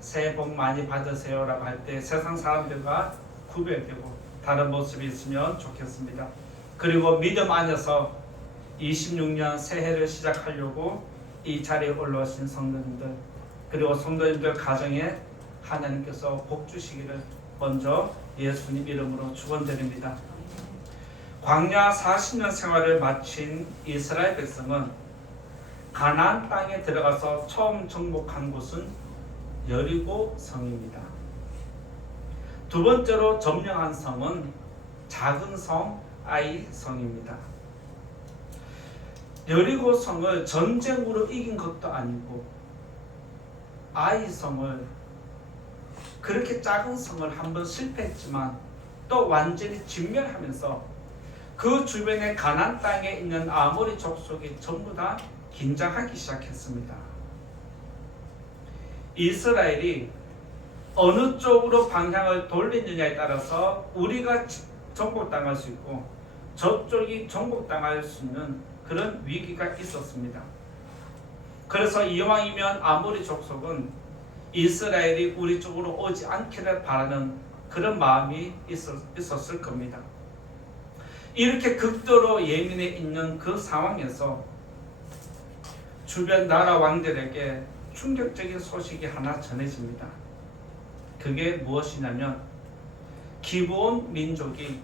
새해 복 많이 받으세요라고 할 때 세상 사람들과 구별되고 다른 모습이 있으면 좋겠습니다. 그리고 믿음 안에서 26년 새해를 시작하려고 이 자리에 올라오신 성도님들, 그리고 성도님들 가정에 하나님께서 복 주시기를 먼저 예수님 이름으로 축원드립니다. 광야 40년 생활을 마친 이스라엘 백성은 가나안 땅에 들어가서 처음 정복한 곳은 여리고 성입니다. 두 번째로 점령한 성은 작은 성 아이 성입니다. 여리고 성을 전쟁으로 이긴 것도 아니고 아이 성을, 그렇게 작은 성을 한번 실패했지만 또 완전히 진멸하면서 그 주변의 가나안 땅에 있는 아모리 족속이 전부 다 긴장하기 시작했습니다. 이스라엘이 어느 쪽으로 방향을 돌리느냐에 따라서 우리가 정복당할 수 있고 저쪽이 정복당할 수 있는 그런 위기가 있었습니다. 그래서 이왕이면 아모리 족속은 이스라엘이 우리 쪽으로 오지 않기를 바라는 그런 마음이 있었을 겁니다. 이렇게 극도로 예민해 있는 그 상황에서 주변 나라 왕들에게 충격적인 소식이 하나 전해집니다. 그게 무엇이냐면 기브온 민족이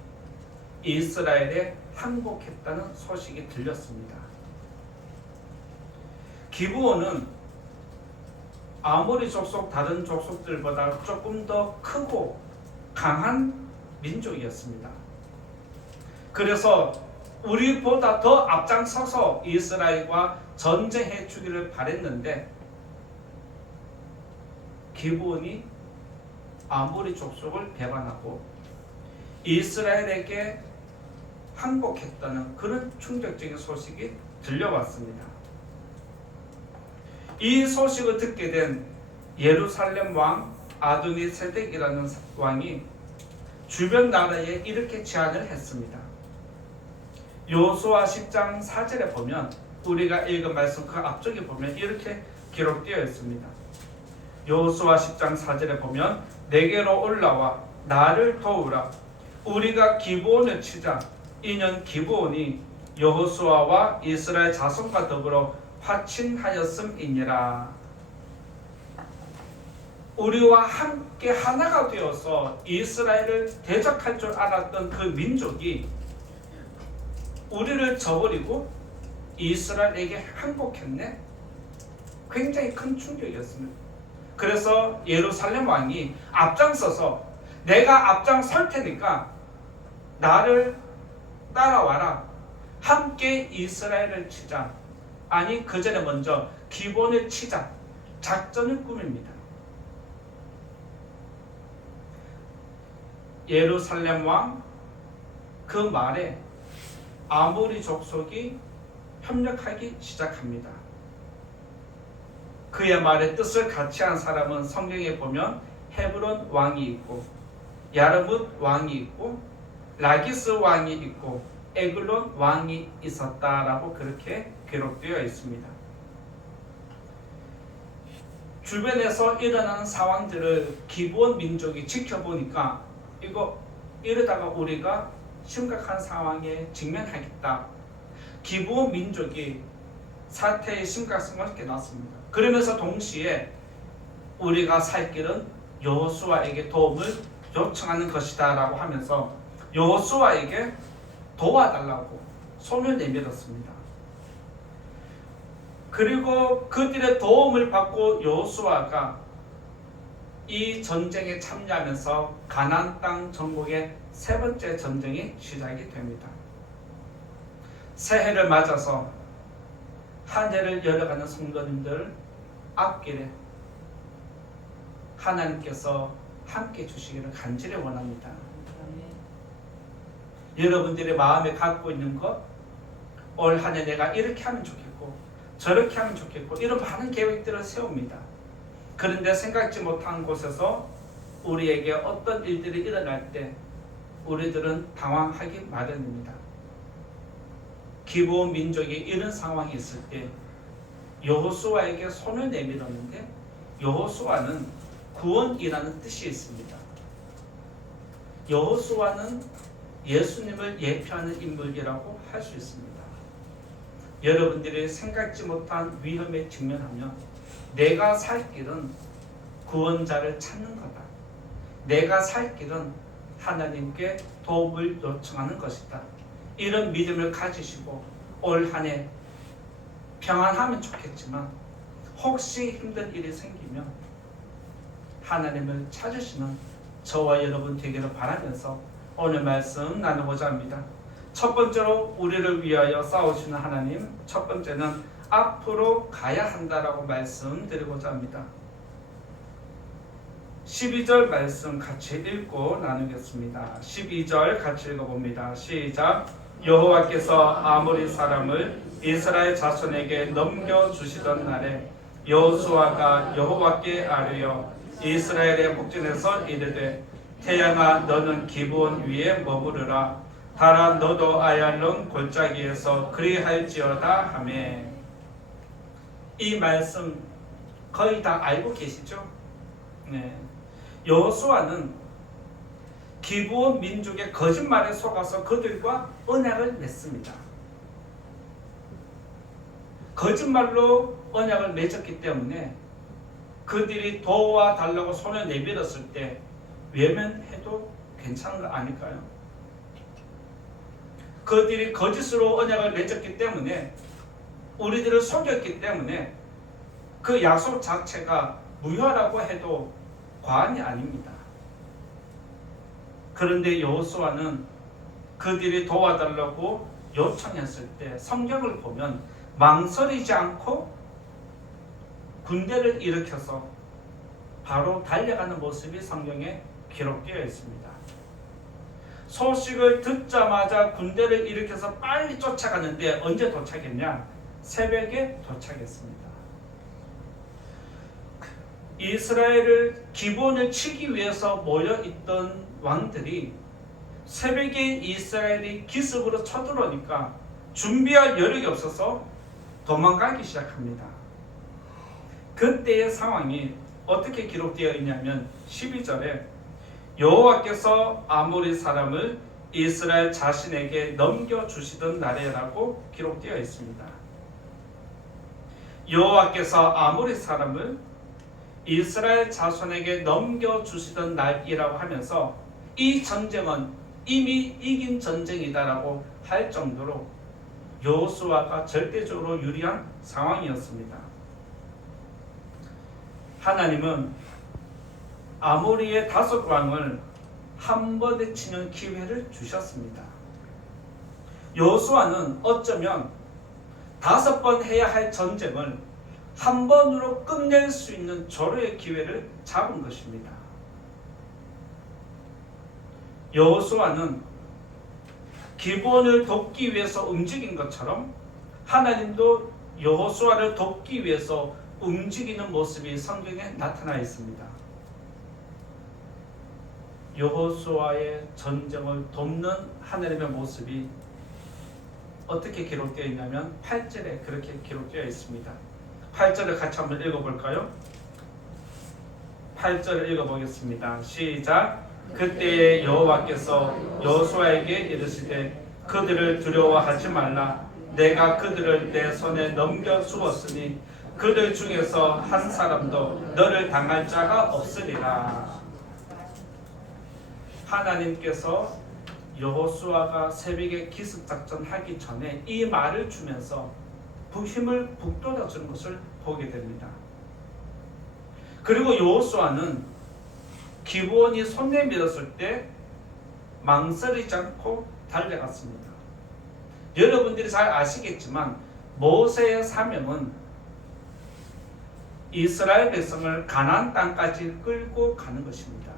이스라엘에 항복했다는 소식이 들렸습니다. 기브온은 아모리 족속 다른 족속들보다 조금 더 크고 강한 민족이었습니다. 그래서 우리보다 더 앞장서서 이스라엘과 전쟁해 주기를 바랬는데 기브온이 아모리 족속을 배반하고 이스라엘에게 항복했다는 그런 충격적인 소식이 들려왔습니다. 이 소식을 듣게 된 예루살렘 왕 아도니세덱이라는 왕이 주변 나라에 이렇게 제안을 했습니다. 여호수아 10장 4절에 보면, 우리가 읽은 말씀 그 앞쪽에 보면 이렇게 기록되어 있습니다. 여호수아 10장 4절에 보면 내게로 올라와 나를 도우라. 우리가 기브온을 치자. 이는 기브온이 여호수아와 이스라엘 자손과 더불어 화친하였음이니라. 우리와 함께 하나가 되어서 이스라엘을 대적할 줄 알았던 그 민족이 우리를 저버리고 이스라엘에게 항복했네. 굉장히 큰 충격이었습니다. 그래서 예루살렘 왕이 앞장서서 내가 앞장설 테니까 나를 따라와라. 함께 이스라엘을 치자. 아니, 그 전에 먼저 기브온을 치자. 작전을 꾸밉니다. 예루살렘 왕 그 말에 아모리 족속이 협력하기 시작합니다. 그의 말에 뜻을 같이 한 사람은 성경에 보면 헤브론 왕이 있고 야르뭇 왕이 있고 라기스 왕이 있고 에글론 왕이 있었다라고 그렇게 기록되어 있습니다. 주변에서 일어나는 상황들을 기브온 민족이 지켜보니까 이거 이러다가 우리가 심각한 상황에 직면하겠다. 기브온 민족이 사태의 심각성을 깨닫습니다. 그러면서 동시에 우리가 살 길은 여호수아에게 도움을 요청하는 것이다 라고 하면서 여호수아에게 도와달라고 손을 내밀었습니다. 그리고 그들의 도움을 받고 여호수아가 이 전쟁에 참여하면서 가나안 땅 정복의 세 번째 전쟁이 시작이 됩니다. 새해를 맞아서 한 해를 열어가는 성도님들 앞길에 하나님께서 함께 주시기를 간절히 원합니다. 여러분들의 마음에 갖고 있는 것, 올 한 해 내가 이렇게 하면 좋겠고 저렇게 하면 좋겠고 이런 많은 계획들을 세웁니다. 그런데 생각지 못한 곳에서 우리에게 어떤 일들이 일어날 때 우리들은 당황하기 마련입니다. 기브온 민족이 이런 상황이 있을 때 여호수아에게 손을 내밀었는데 여호수아는 구원이라는 뜻이 있습니다. 여호수아는 예수님을 예표하는 인물이라고 할 수 있습니다. 여러분들이 생각지 못한 위험에 직면하면 내가 살 길은 구원자를 찾는 거다. 내가 살 길은 하나님께 도움을 요청하는 것이다. 이런 믿음을 가지시고 올 한 해 평안하면 좋겠지만 혹시 힘든 일이 생기면 하나님을 찾으시는 저와 여러분 되기를 바라면서 오늘 말씀 나누고자 합니다. 첫 번째로 우리를 위하여 싸우시는 하나님, 첫 번째는 앞으로 가야 한다라고 말씀드리고자 합니다. 12절 말씀 같이 읽고 나누겠습니다. 12절 같이 읽어봅니다. 시작. 여호와께서 아모리 사람을 이스라엘 자손에게 넘겨주시던 날에 여호수아가 여호와께 아뢰어 이스라엘의 목전에서 이르되 태양아 너는 기브온 위에 머무르라 달아 너도 아얄론 골짜기에서 그리할지어다 하매. 이 말씀 거의 다 알고 계시죠? 네. 여호수아는 기브온 민족의 거짓말에 속아서 그들과 언약을 맺습니다. 거짓말로 언약을 맺었기 때문에 그들이 도와달라고 손을 내밀었을 때 외면해도 괜찮은 거 아닐까요? 그들이 거짓으로 언약을 맺었기 때문에 우리들을 속였기 때문에 그 약속 자체가 무효라고 해도 과언이 아닙니다. 그런데 여호수아는 그들이 도와달라고 요청했을 때 성경을 보면 망설이지 않고 군대를 일으켜서 바로 달려가는 모습이 성경에 기록되어 있습니다. 소식을 듣자마자 군대를 일으켜서 빨리 쫓아가는데 언제 도착했냐? 새벽에 도착했습니다. 이스라엘을 기브온을 치기 위해서 모여있던 왕들이 새벽에 이스라엘이 기습으로 쳐들어오니까 준비할 여력이 없어서 도망가기 시작합니다. 그때의 상황이 어떻게 기록되어 있냐면 12절에 여호와께서 아모리 사람을 이스라엘 자신에게 넘겨주시던 날에라고 기록되어 있습니다. 여호와께서 아모리 사람을 이스라엘 자손에게 넘겨주시던 날이라고 하면서 이 전쟁은 이미 이긴 전쟁이다라고 할 정도로 여호수아가 절대적으로 유리한 상황이었습니다. 하나님은 아모리의 5왕을 한 번에 치는 기회를 주셨습니다. 여호수아는 어쩌면 5번 해야 할 전쟁을 한 번으로 끝낼 수 있는 절호의 기회를 잡은 것입니다. 여호수아는 기브온을 돕기 위해서 움직인 것처럼 하나님도 여호수아를 돕기 위해서 움직이는 모습이 성경에 나타나 있습니다. 여호수아의 전쟁을 돕는 하나님의 모습이 어떻게 기록되어 있냐면 8절에 그렇게 기록되어 있습니다. 8절을 같이 한번 읽어볼까요? 8절을 읽어보겠습니다. 시작. 그때 여호와께서 여호수아에게 이르시되 그들을 두려워하지 말라. 내가 그들을 내 손에 넘겨 주었으니 그들 중에서 한 사람도 너를 당할 자가 없으리라. 하나님께서 여호수아가 새벽에 기습작전 하기 전에 이 말을 주면서 힘을 북돋아주는 것을 보게 됩니다. 그리고 여호수아는 기브온이 손 내밀었을 때 망설이지 않고 달려갔습니다. 여러분들이 잘 아시겠지만 모세의 사명은 이스라엘 백성을 가나안 땅까지 끌고 가는 것입니다.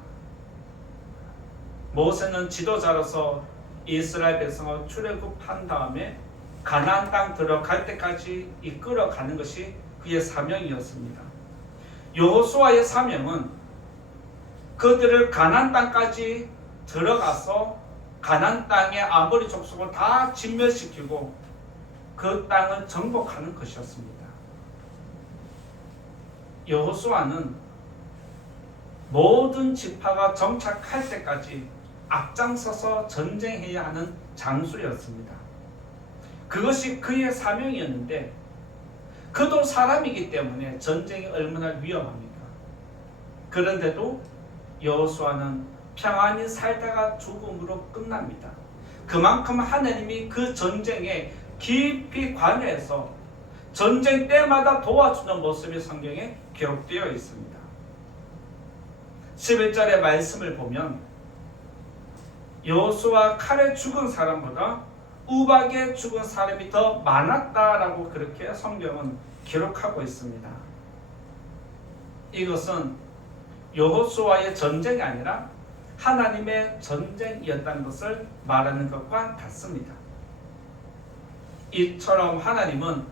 모세는 지도자로서 이스라엘 백성을 출애굽한 다음에 가나안 땅 들어갈 때까지 이끌어 가는 것이 그의 사명이었습니다. 여호수아의 사명은 그들을 가나안 땅까지 들어가서 가나안 땅의 아모리 족속을 다 진멸시키고 그 땅을 정복하는 것이었습니다. 여호수아는 모든 지파가 정착할 때까지 앞장서서 전쟁해야 하는 장소였습니다. 그것이 그의 사명이었는데 그도 사람이기 때문에 전쟁이 얼마나 위험합니까? 그런데도 여호수아는 평안히 살다가 죽음으로 끝납니다. 그만큼 하나님이 그 전쟁에 깊이 관여해서 전쟁 때마다 도와주는 모습이 성경에 기록되어 있습니다. 11절의 말씀을 보면 여호수아 칼에 죽은 사람보다 우박에 죽은 사람이 더 많았다라고 그렇게 성경은 기록하고 있습니다. 이것은 여호수아의 전쟁이 아니라 하나님의 전쟁이었다는 것을 말하는 것과 같습니다. 이처럼 하나님은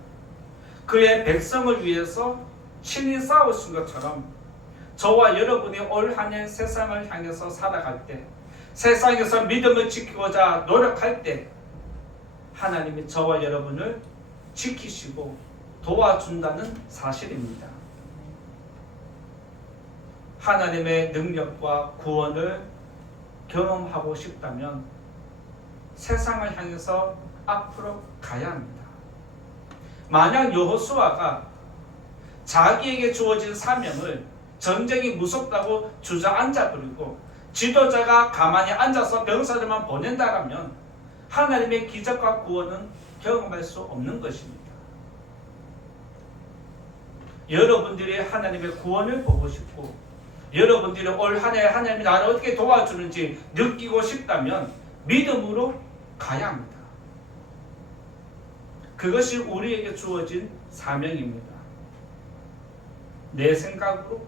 그의 백성을 위해서 친히 싸우신 것처럼 저와 여러분이 올 한 해 세상을 향해서 살아갈 때, 세상에서 믿음을 지키고자 노력할 때 하나님이 저와 여러분을 지키시고 도와준다는 사실입니다. 하나님의 능력과 구원을 경험하고 싶다면 세상을 향해서 앞으로 가야 합니다. 만약 여호수아가 자기에게 주어진 사명을 전쟁이 무섭다고 주저앉아 버리고 지도자가 가만히 앉아서 병사들만 보낸다라면 하나님의 기적과 구원은 경험할 수 없는 것입니다. 여러분들이 하나님의 구원을 보고 싶고 여러분들이 올 한 해 하나님이 나를 어떻게 도와주는지 느끼고 싶다면 믿음으로 가야 합니다. 그것이 우리에게 주어진 사명입니다. 내 생각으로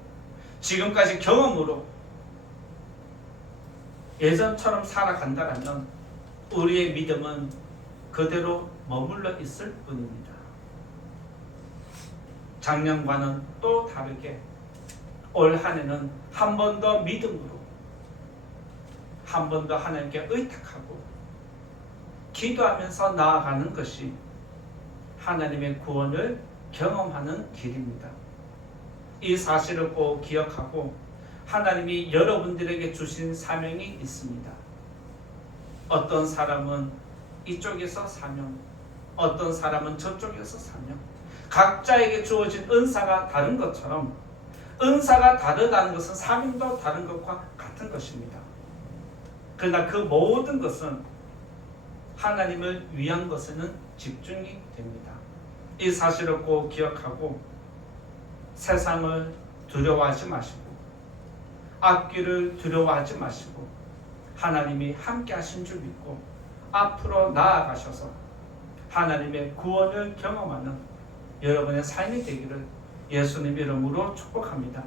지금까지 경험으로 예전처럼 살아간다면 우리의 믿음은 그대로 머물러 있을 뿐입니다. 작년과는 또 다르게 올 한 해는 한 번 더 믿음으로 한 번 더 하나님께 의탁하고 기도하면서 나아가는 것이 하나님의 구원을 경험하는 길입니다. 이 사실을 꼭 기억하고 하나님이 여러분들에게 주신 사명이 있습니다. 어떤 사람은 이쪽에서 사명, 어떤 사람은 저쪽에서 사명. 각자에게 주어진 은사가 다른 것처럼 은사가 다르다는 것은 사명도 다른 것과 같은 것입니다. 그러나 그 모든 것은 하나님을 위한 것에는 집중이 됩니다. 이 사실을 꼭 기억하고 세상을 두려워하지 마시고 앞길을 두려워하지 마시고 하나님이 함께 하신 줄 믿고 앞으로 나아가셔서 하나님의 구원을 경험하는 여러분의 삶이 되기를 예수님 이름으로 축복합니다.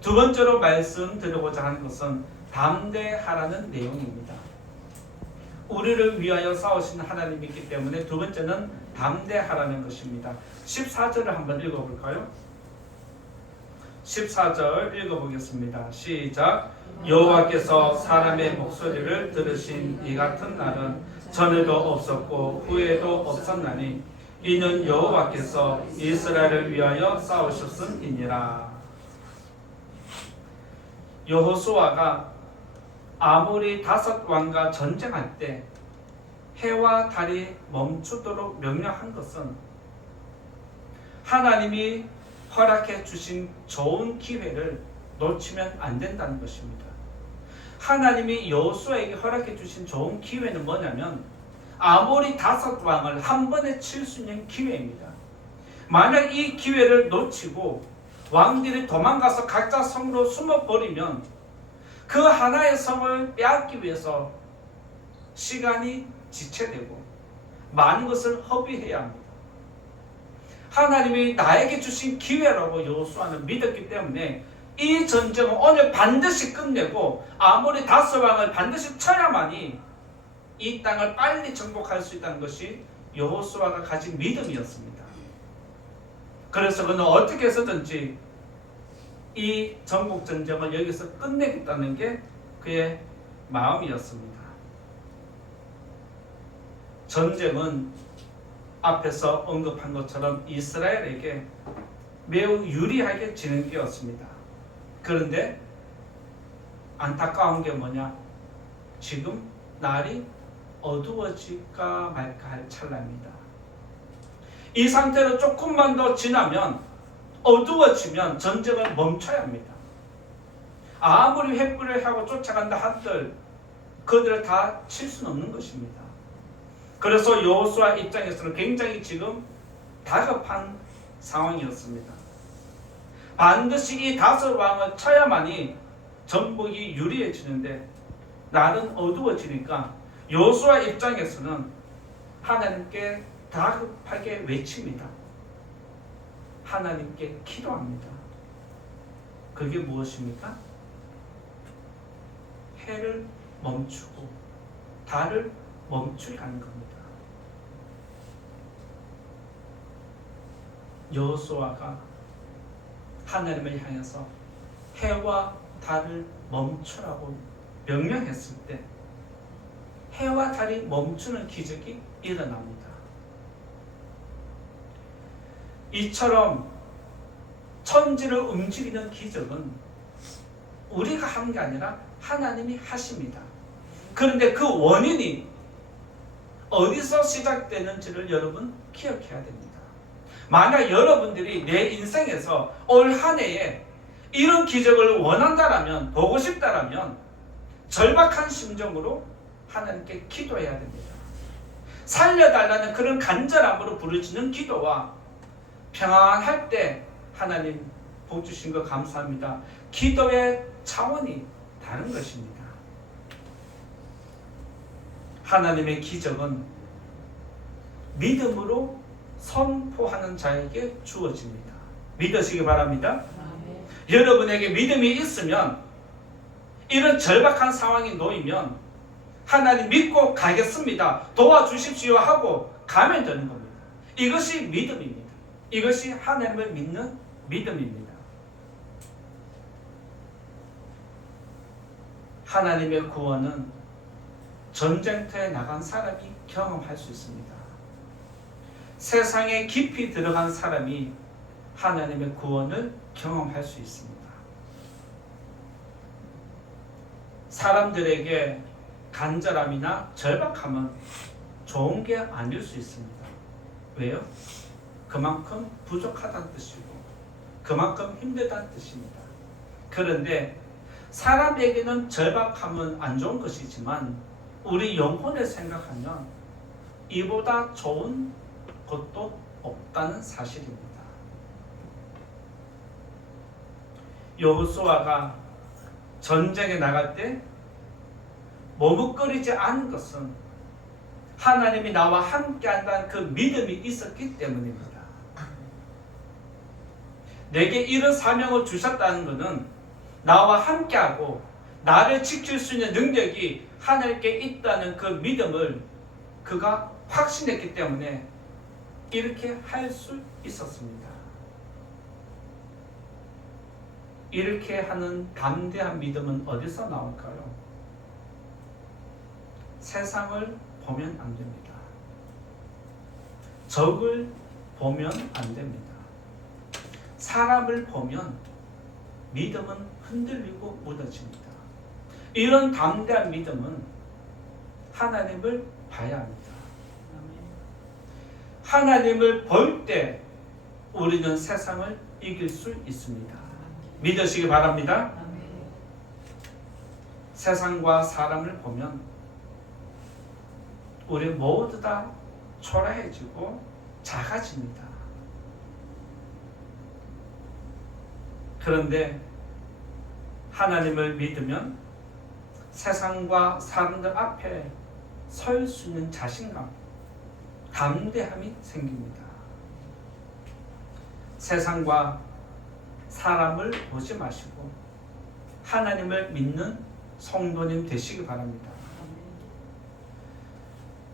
두 번째로 말씀드리고자 하는 것은 담대하라는 내용입니다. 우리를 위하여 싸우신 하나님이기 때문에 두 번째는 담대하라는 것입니다. 14절을 한번 읽어볼까요? 14절 읽어보겠습니다. 시작. 여호와께서 사람의 목소리를 들으신 이 같은 날은 전에도 없었고 후에도 없었나니 이는 여호와께서 이스라엘을 위하여 싸우셨음이니라. 여호수아가 아모리 5왕과 전쟁할 때 해와 달이 멈추도록 명령한 것은 하나님이 허락해 주신 좋은 기회를 놓치면 안 된다는 것입니다. 하나님이 여호수아에게 허락해 주신 좋은 기회는 뭐냐면 아모리 5왕을 한 번에 칠 수 있는 기회입니다. 만약 이 기회를 놓치고 왕들이 도망가서 각자 성으로 숨어버리면 그 하나의 성을 빼앗기 위해서 시간이 지체되고 많은 것을 허비해야 합니다. 하나님이 나에게 주신 기회라고 여호수아는 믿었기 때문에 이 전쟁은 오늘 반드시 끝내고 아모리 5왕을 반드시 쳐야만이 이 땅을 빨리 정복할 수 있다는 것이 여호수아가 가진 믿음이었습니다. 그래서 그는 어떻게 해서든지 이 정복 전쟁을 여기서 끝내겠다는 게 그의 마음이었습니다. 전쟁은 앞에서 언급한 것처럼 이스라엘에게 매우 유리하게 진행되었습니다. 그런데 안타까운 게 뭐냐? 지금 날이 어두워질까 말까 할 찰나입니다. 이 상태로 조금만 더 지나면 어두워지면 전쟁을 멈춰야 합니다. 아무리 횃불을 하고 쫓아간다 한들 그들을 다 칠 수는 없는 것입니다. 그래서 여호수아 입장에서는 굉장히 지금 다급한 상황이었습니다. 반드시 이 다섯 왕을 쳐야만이 전복이 유리해지는데 날은 어두워지니까 여호수아 입장에서는 하나님께 다급하게 외칩니다. 하나님께 기도합니다. 그게 무엇입니까? 해를 멈추고 달을 멈추게 하는 겁니다. 여호수아가 하나님을 향해서 해와 달을 멈추라고 명령했을 때 해와 달이 멈추는 기적이 일어납니다. 이처럼 천지를 움직이는 기적은 우리가 한 게 아니라 하나님이 하십니다. 그런데 그 원인이 어디서 시작되는지를 여러분 기억해야 됩니다. 만약 여러분들이 내 인생에서 올 한 해에 이런 기적을 원한다라면, 보고 싶다라면 절박한 심정으로 하나님께 기도해야 됩니다. 살려달라는 그런 간절함으로 부르짖는 기도와 평안할 때 하나님 복 주신 거 감사합니다. 기도의 차원이 다른 것입니다. 하나님의 기적은 믿음으로 선포하는 자에게 주어집니다. 믿으시기 바랍니다. 여러분에게 믿음이 있으면 이런 절박한 상황이 놓이면 하나님 믿고 가겠습니다. 도와주십시오 하고 가면 되는 겁니다. 이것이 믿음입니다. 이것이 하나님을 믿는 믿음입니다. 하나님의 구원은 전쟁터에 나간 사람이 경험할 수 있습니다. 세상에 깊이 들어간 사람이 하나님의 구원을 경험할 수 있습니다. 사람들에게 간절함이나 절박함은 좋은 게 아닐 수 있습니다. 왜요? 그만큼 부족하다는 뜻이고 그만큼 힘들다는 뜻입니다. 그런데 사람에게는 절박함은 안 좋은 것이지만 우리 영혼을 생각하면 이보다 좋은 것도 없다는 사실입니다. 여호수아가 전쟁에 나갈 때 머뭇거리지 않은 것은 하나님이 나와 함께한다는 그 믿음이 있었기 때문입니다. 내게 이런 사명을 주셨다는 것은 나와 함께하고 나를 지킬 수 있는 능력이 하나님께 있다는 그 믿음을 그가 확신했기 때문에 이렇게 할 수 있었습니다. 이렇게 하는 담대한 믿음은 어디서 나올까요? 세상을 보면 안 됩니다. 적을 보면 안 됩니다. 사람을 보면 믿음은 흔들리고 무너집니다. 이런 담대한 믿음은 하나님을 봐야 합니다. 하나님을 볼 때 우리는 세상을 이길 수 있습니다. 믿으시기 바랍니다. 세상과 사람을 보면 우리 모두 다 초라해지고 작아집니다. 그런데 하나님을 믿으면 세상과 사람들 앞에 설 수 있는 자신감, 담대함이 생깁니다. 세상과 사람을 보지 마시고 하나님을 믿는 성도님 되시기 바랍니다.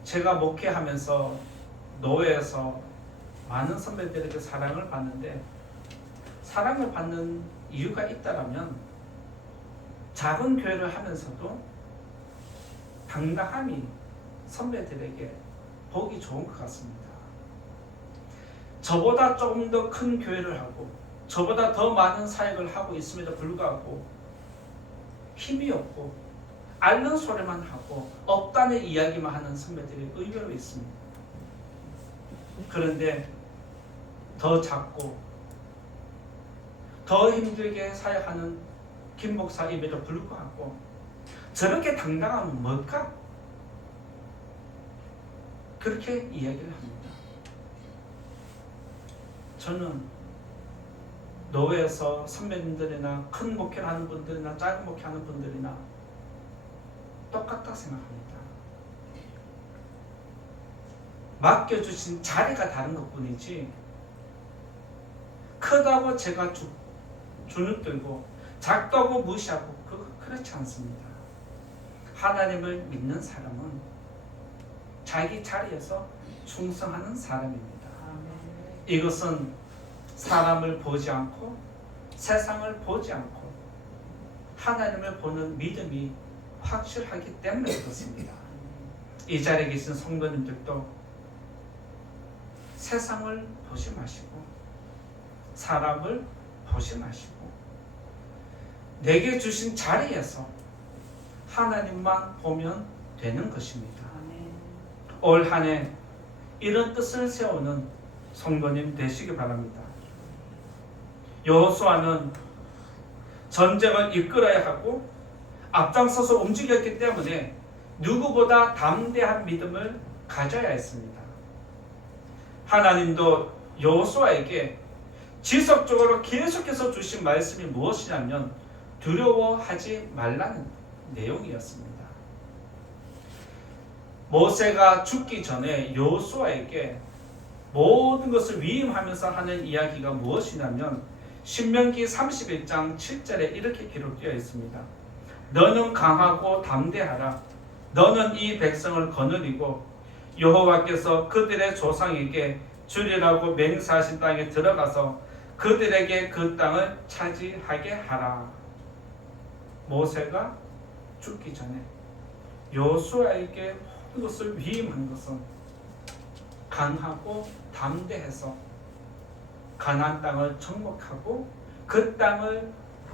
제가 목회하면서 노회에서 많은 선배들에게 사랑을 받는데 사랑을 받는 이유가 있다면 작은 교회를 하면서도 당당함이 선배들에게 보기 좋은 것 같습니다. 저보다 조금 더 큰 교회를 하고 저보다 더 많은 사역을 하고 있음에도 불구하고 힘이 없고 앓는 소리만 하고 없다는 이야기만 하는 선배들이 의외로 있습니다. 그런데 더 작고 더 힘들게 사역하는 김 목사임에도 불구하고 저렇게 당당하면 뭘까? 그렇게 이야기를 합니다. 저는 노회에서 선배님들이나 큰 목회를 하는 분들이나 작은 목회하는 분들이나 똑같다 생각합니다. 맡겨주신 자리가 다른 것뿐이지 크다고 제가 주눅 들고 작다고 무시하고 그렇지 않습니다. 하나님을 믿는 사람은 자기 자리에서 충성하는 사람입니다. 이것은 사람을 보지 않고 세상을 보지 않고 하나님을 보는 믿음이 확실하기 때문에 그렇습니다. 이 자리에 계신 성도님들도 세상을 보지 마시고 사람을 보지 마시고 내게 주신 자리에서 하나님만 보면 되는 것입니다. 올 한 해 이런 뜻을 세우는 성도님 되시기 바랍니다. 여호수아는 전쟁을 이끌어야 하고 앞장서서 움직였기 때문에 누구보다 담대한 믿음을 가져야 했습니다. 하나님도 여호수아에게 지속적으로 계속해서 주신 말씀이 무엇이냐면 두려워하지 말라는 내용이었습니다. 모세가 죽기 전에 여호수아에게 모든 것을 위임하면서 하는 이야기가 무엇이냐면 신명기 31장 7절에 이렇게 기록되어 있습니다. 너는 강하고 담대하라. 너는 이 백성을 거느리고 여호와께서 그들의 조상에게 주리라고 맹세하신 땅에 들어가서 그들에게 그 땅을 차지하게 하라. 모세가 죽기 전에 여호수아에게 모든 것을 위임한 것은 강하고 담대해서 가나안 땅을 정복하고 그 땅을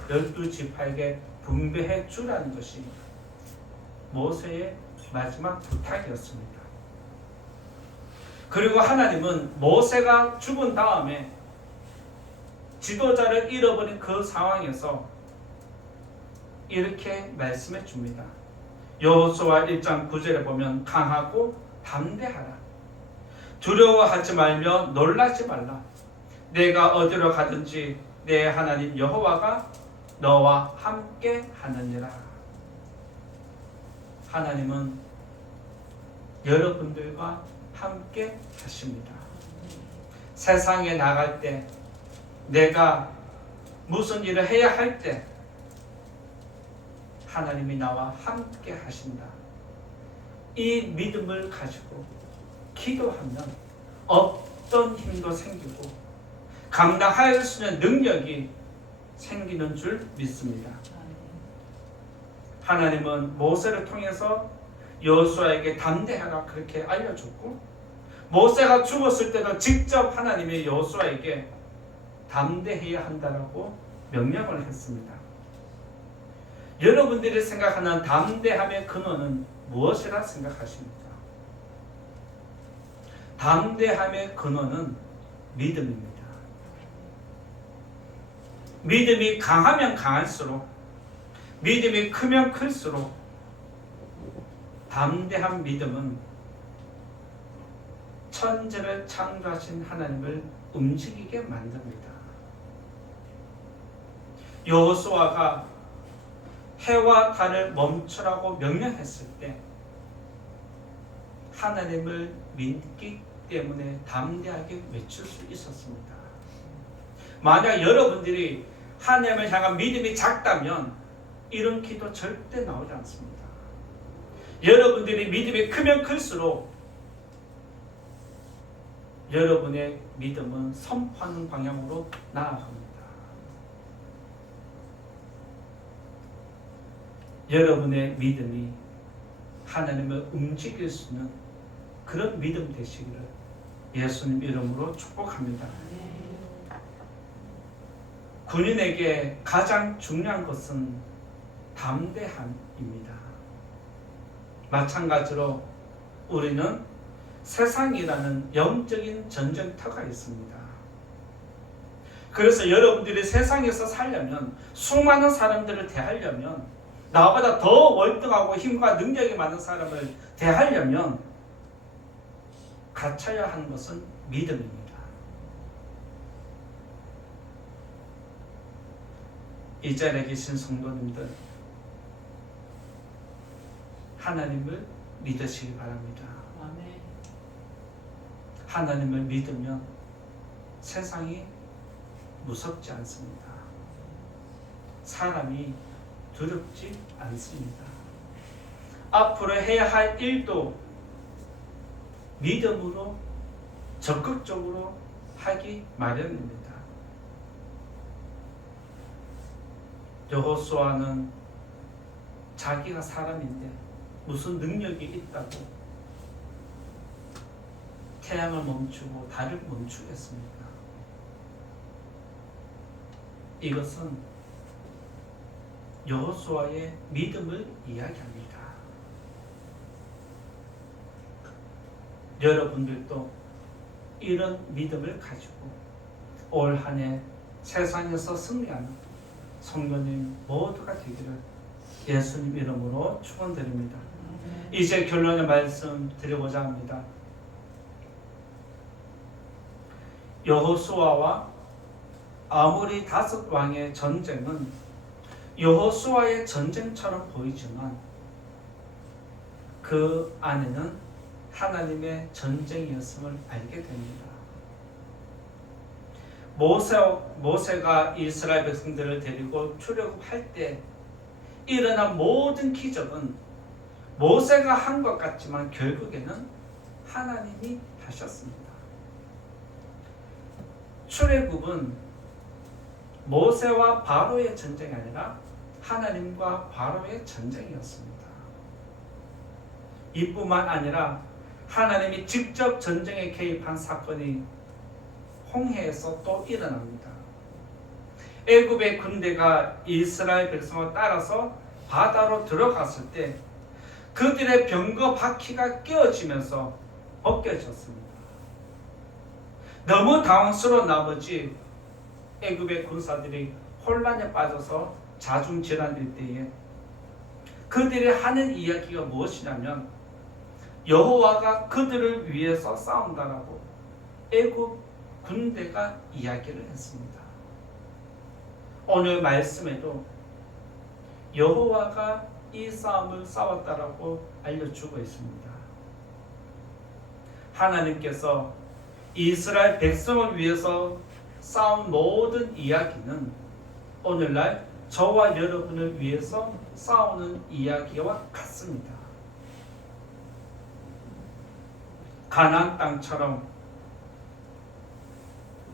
12지파에게 분배해 주라는 것이 모세의 마지막 부탁이었습니다. 그리고 하나님은 모세가 죽은 다음에 지도자를 잃어버린 그 상황에서 이렇게 말씀해 줍니다. 여호수아 1장 9절에 보면 강하고 담대하라. 두려워하지 말며 놀라지 말라. 내가 어디로 가든지 내 하나님 여호와가 너와 함께 하느니라. 하나님은 여러분들과 함께 하십니다. 세상에 나갈 때 내가 무슨 일을 해야 할 때 하나님이 나와 함께 하신다. 이 믿음을 가지고 기도하면 어떤 힘도 생기고 감당할 수 있는 능력이 생기는 줄 믿습니다. 하나님은 모세를 통해서 여호수아에게 담대하라 그렇게 알려줬고 모세가 죽었을 때도 직접 하나님이 여호수아에게 담대해야 한다라고 명령을 했습니다. 여러분들이 생각하는 담대함의 근원은 무엇이라 생각하십니까? 담대함의 근원은 믿음입니다. 믿음이 강하면 강할수록 믿음이 크면 클수록 담대한 믿음은 천지를 창조하신 하나님을 움직이게 만듭니다. 여호수아가 해와 달을 멈추라고 명령했을 때 하나님을 믿기 때문에 담대하게 외칠 수 있었습니다. 만약 여러분들이 하나님을 향한 믿음이 작다면 이런 기도 절대 나오지 않습니다. 여러분들이 믿음이 크면 클수록 여러분의 믿음은 선포하는 방향으로 나아갑니다. 여러분의 믿음이 하나님을 움직일 수 있는 그런 믿음 되시기를 예수님 이름으로 축복합니다. 군인에게 가장 중요한 것은 담대함입니다. 마찬가지로 우리는 세상이라는 영적인 전쟁터가 있습니다. 그래서 여러분들이 세상에서 살려면, 수많은 사람들을 대하려면, 나보다 더 월등하고 힘과 능력이 많은 사람을 대하려면 갖춰야 하는 것은 믿음입니다. 이 자리에 계신 성도님들, 하나님을 믿으시기 바랍니다. 아멘. 하나님을 믿으면 세상이 무섭지 않습니다. 사람이 두렵지 않습니다. 앞으로 해야 할 일도 믿음으로 적극적으로 하기 마련입니다. 여호수아는 자기가 사람인데 무슨 능력이 있다고 태양을 멈추고 달을 멈추겠습니까? 이것은 여호수아의 믿음을 이야기합니다. 여러분들도 이런 믿음을 가지고 올 한 해 세상에서 승리하는 성도님 모두가 되기를 예수님 이름으로 축원드립니다. 이제 결론의 말씀 드리고자 합니다. 여호수아와 아모리 5 왕의 전쟁은 여호수아의 전쟁처럼 보이지만 그 안에는 하나님의 전쟁이었음을 알게 됩니다. 모세가 이스라엘 백성들을 데리고 출애굽할 때 일어난 모든 기적은 모세가 한 것 같지만 결국에는 하나님이 하셨습니다. 출애굽은 모세와 바로의 전쟁이 아니라 하나님과 바로의 전쟁이었습니다. 이뿐만 아니라 하나님이 직접 전쟁에 개입한 사건이 홍해에서 또 일어납니다. 애굽의 군대가 이스라엘 백성을 따라서 바다로 들어갔을 때 그들의 병거 바퀴가 끼어지면서 벗겨졌습니다. 너무 당황스러운 나머지 애굽의 군사들이 혼란에 빠져서 자중질환일 때에 그들이 하는 이야기가 무엇이냐면 여호와가 그들을 위해서 싸운다라고 애굽 군대가 이야기를 했습니다. 오늘 말씀에도 여호와가 이 싸움을 싸웠다라고 알려주고 있습니다. 하나님께서 이스라엘 백성을 위해서 싸운 모든 이야기는 오늘날 저와 여러분을 위해서 싸우는 이야기와 같습니다. 가나안 땅처럼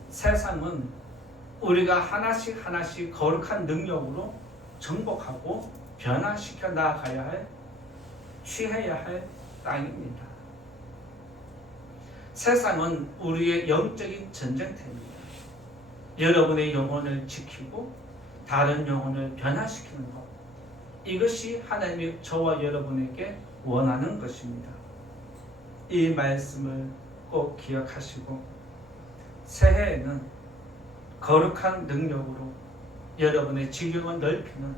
세상은 우리가 하나씩 하나씩 거룩한 능력으로 정복하고 변화시켜 나아가야 할, 취해야 할 땅입니다. 세상은 우리의 영적인 전쟁터입니다. 여러분의 영혼을 지키고 다른 영혼을 변화시키는 것, 이것이 하나님이 저와 여러분에게 원하는 것입니다. 이 말씀을 꼭 기억하시고 새해에는 거룩한 능력으로 여러분의 지경을 넓히는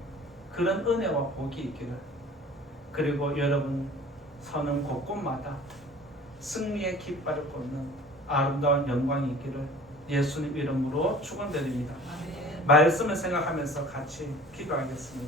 그런 은혜와 복이 있기를, 그리고 여러분 서는 곳곳마다 승리의 깃발을 꽂는 아름다운 영광이 있기를 예수님 이름으로 축원드립니다. 말씀을 생각하면서 같이 기도하겠습니다.